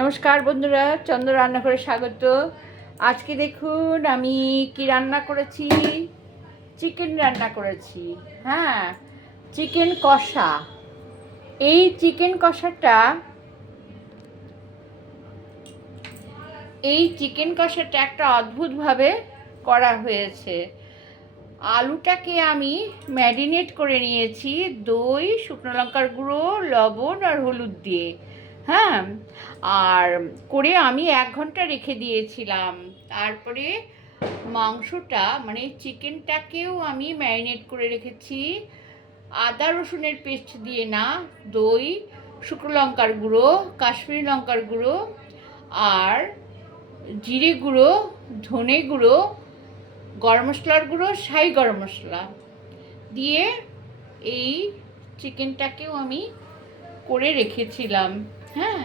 নমস্কার বন্ধুরা, চন্দ্র রান্নাঘরে স্বাগত। আজকে দেখুন আমি কি রান্না করেছি? চিকেন রান্না করেছি। হ্যাঁ চিকেন কষা। এই চিকেন কষাটা, এই চিকেন কষাটা একটা অদ্ভুতভাবে করা হয়েছে। আলুটাকে আমি ম্যারিনেট করে নিয়েছি দই, শুকনো লঙ্কার গুঁড়ো, লবণ আর হলুদ দিয়ে। হ্যাঁ আর করে আমি এক ঘণ্টা রেখে দিয়েছিলাম। তারপরে মাংসটা মানে চিকেনটাকেও আমি ম্যারিনেট করে রেখেছি। আদা রসুনের পেস্ট দিয়ে না, দই, শুকনো লঙ্কার গুঁড়ো, কাশ্মীরি লঙ্কার গুঁড়ো, আর জিরে গুঁড়ো, ধনে গুঁড়ো, গরম মশলার গুঁড়ো সাই গরম মশলা দিয়ে এই চিকেনটাকেও আমি করে রেখেছিলাম। হ্যাঁ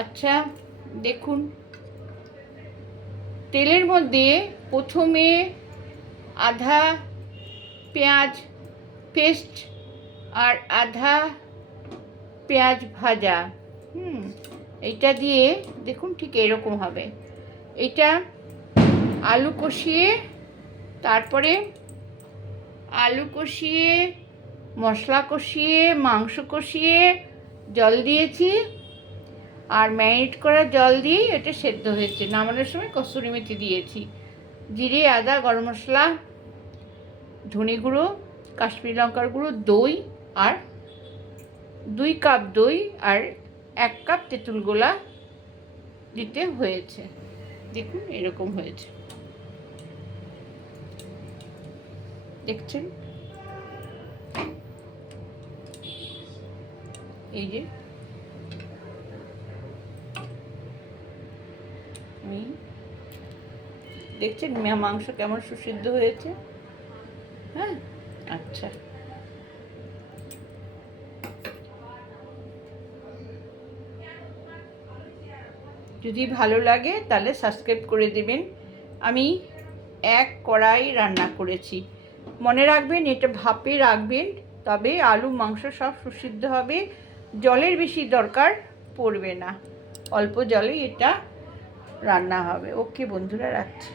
আচ্ছা দেখুন। তেলের মধ্যে প্রথমে আধা পেঁয়াজ পেস্ট আর আধা পেঁয়াজ ভাজা। হুম এটা দিয়ে দেখুন ঠিক এরকম হবে। এটা আলু কষিয়ে, তারপরে আলু কষিয়ে, মশলা কষিয়ে, মাংস কষিয়ে, জল দিয়েছি। আর ম্যারিনেট করা জল দিয়েই এটা সেদ্ধ হয়েছে। নামানোর সময় কস্তুরি মেথি দিয়েছি। জিরে, আদা, গরম মশলা, ধনে গুঁড়ো, কাশ্মীরি লঙ্কার গুঁড়ো, দই আর দুই কাপ দই আর এক কাপ তেঁতুল গোলা দিতে হয়েছে। দেখুন, এরকম হয়েছে। দেখছেন? এই যে আমি দেখছেন মাংস কেমন সুসিদ্ধ হয়েছে? হ্যাঁ? আচ্ছা। যদি ভালো লাগে তাহলে সাবস্ক্রাইব করে দেবেন। আমি এক কড়াই রান্না করেছি। মনে রাখবেন, এটা ভাপে রাখবেন, তবে আলু মাংস সব সুসিদ্ধ হবে। জলের বেশি দরকার পড়বে না। অল্প জলেই এটা রান্না হবে। ওকে বন্ধুরা রাখছি।